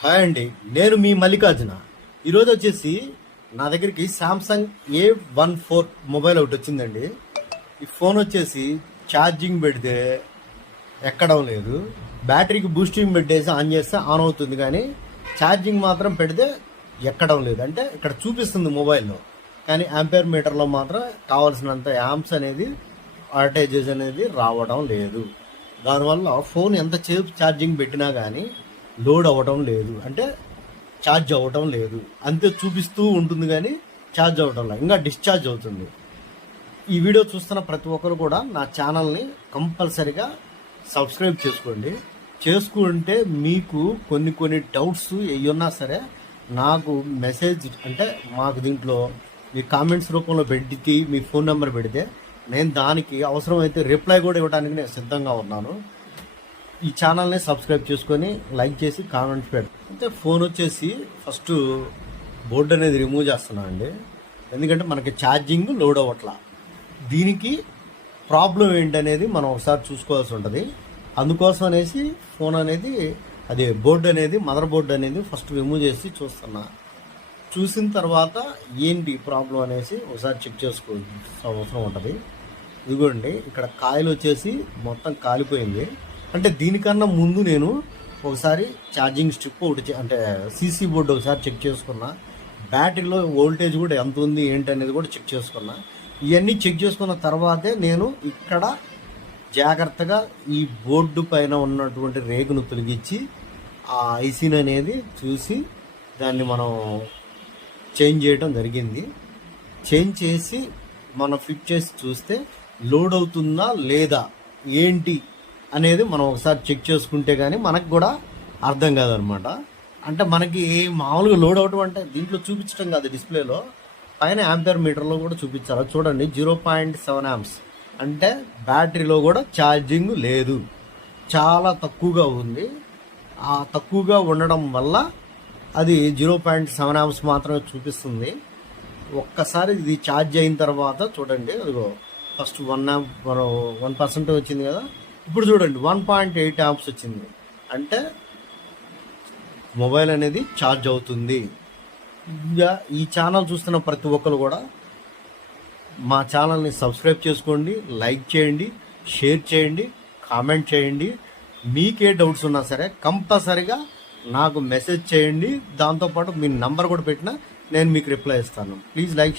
Hi అండి, నేను మీ మల్లికార్జున. ఈరోజు వచ్చేసి నా దగ్గరికి సామ్సంగ్ A14 మొబైల్ ఒకటి వచ్చిందండి. ఈ ఫోన్ వచ్చేసి ఛార్జింగ్ పెడితే ఎక్కడం లేదు. బ్యాటరీకి బూస్టింగ్ పెట్టేసి ఆన్ చేస్తే ఆన్ అవుతుంది, కానీ ఛార్జింగ్ మాత్రం పెడితే ఎక్కడం లేదు. అంటే ఇక్కడ చూపిస్తుంది మొబైల్లో, కానీ యాంపేర్ మీటర్లో మాత్రం కావాల్సినంత యాంప్స్ అనేది వాల్టేజెస్ అనేది రావడం లేదు. దానివల్ల ఫోన్ ఎంతసేపు ఛార్జింగ్ పెట్టినా కానీ లోడ్ అవ్వటం లేదు, అంటే ఛార్జ్ అవ్వటం లేదు. అంతే చూపిస్తూ ఉంటుంది కానీ ఛార్జ్ అవ్వటం లేదు, ఇంకా డిశ్చార్జ్ అవుతుంది. ఈ వీడియో చూస్తున్న ప్రతి ఒక్కరు కూడా నా ఛానల్ని కంపల్సరిగా సబ్స్క్రైబ్ చేసుకోండి. చేసుకుంటే మీకు కొన్ని డౌట్స్ ఏమన్నా సరే నాకు మెసేజ్, అంటే మాకు దీంట్లో మీ కామెంట్స్ రూపంలో పెడితే మీ ఫోన్ నెంబర్ పెడితే నేను దానికి అవసరమైతే రిప్లై కూడా ఇవ్వడానికి నేను సిద్ధంగా ఉన్నాను. ఈ ఛానల్ని సబ్స్క్రైబ్ చేసుకొని లైక్ చేసి కామెంట్స్ పెడతాను. అయితే ఫోన్ వచ్చేసి ఫస్ట్ బోర్డు అనేది రిమూవ్ చేస్తున్నాను అండి, ఎందుకంటే మనకి ఛార్జింగ్ లోడ్ అవ్వట్లా. దీనికి ప్రాబ్లం ఏంటనేది మనం ఒకసారి చూసుకోవాల్సి ఉంటుంది. అందుకోసం అనేసి ఫోన్ అనేది అదే బోర్డు అనేది మదర్ బోర్డు అనేది ఫస్ట్ రిమూవ్ చేసి చూస్తున్నా. చూసిన తర్వాత ఏంటి ప్రాబ్లం అనేసి ఒకసారి చెక్ చేసుకోవాల్సిన అవసరం ఉంటుంది. ఇదిగోండి, ఇక్కడ కాయలు వచ్చేసి మొత్తం కాలిపోయింది. అంటే దీనికన్నా ముందు నేను ఒకసారి ఛార్జింగ్ స్ట్రిప్ ఒకటి, అంటే సీసీ బోర్డు ఒకసారి చెక్ చేసుకున్నా. బ్యాటరీలో వోల్టేజ్ కూడా ఎంత ఉంది ఏంటి అనేది కూడా చెక్ చేసుకున్నా. ఇవన్నీ చెక్ చేసుకున్న తర్వాతే నేను ఇక్కడ జాగ్రత్తగా ఈ బోర్డు పైన ఉన్నటువంటి రేకును తొలగించి ఆ ఐసీని అనేది చూసి దాన్ని మనం చేంజ్ చేయడం జరిగింది. చేంజ్ చేసి మనం ఫిట్ చేసి చూస్తే లోడ్ అవుతుందా లేదా ఏంటి అనేది మనం ఒకసారి చెక్ చేసుకుంటే కానీ మనకు కూడా అర్థం కాదనమాట. అంటే మనకి మామూలుగా లోడ్ అవటం అంటే దీంట్లో చూపించడం కాదు, డిస్ప్లేలో పైన యాంపేర్ మీటర్లో కూడా చూపించాలి. చూడండి, 0.7 amps, అంటే బ్యాటరీలో కూడా ఛార్జింగ్ లేదు, చాలా తక్కువగా ఉంది. ఆ తక్కువగా ఉండడం వల్ల అది 0.7 amps మాత్రమే చూపిస్తుంది. ఒక్కసారి ఇది ఛార్జ్ అయిన తర్వాత చూడండి, అదిగో ఫస్ట్ 1% వచ్చింది కదా, ఇప్పుడు చూడండి 1.8 amps వచ్చింది. అంటే మొబైల్ అనేది ఛార్జ్ అవుతుంది. ఇంకా ఈ ఛానల్ చూస్తున్న ప్రతి ఒక్కరు కూడా మా ఛానల్ని సబ్స్క్రైబ్ చేసుకోండి, లైక్ చేయండి, షేర్ చేయండి, కామెంట్ చేయండి. మీకే డౌట్స్ ఉన్నా సరే కంపల్సరిగా నాకు మెసేజ్ చేయండి. దాంతోపాటు మీ నంబర్ కూడా పెట్టినా నేను మీకు రిప్లై ఇస్తాను. Please like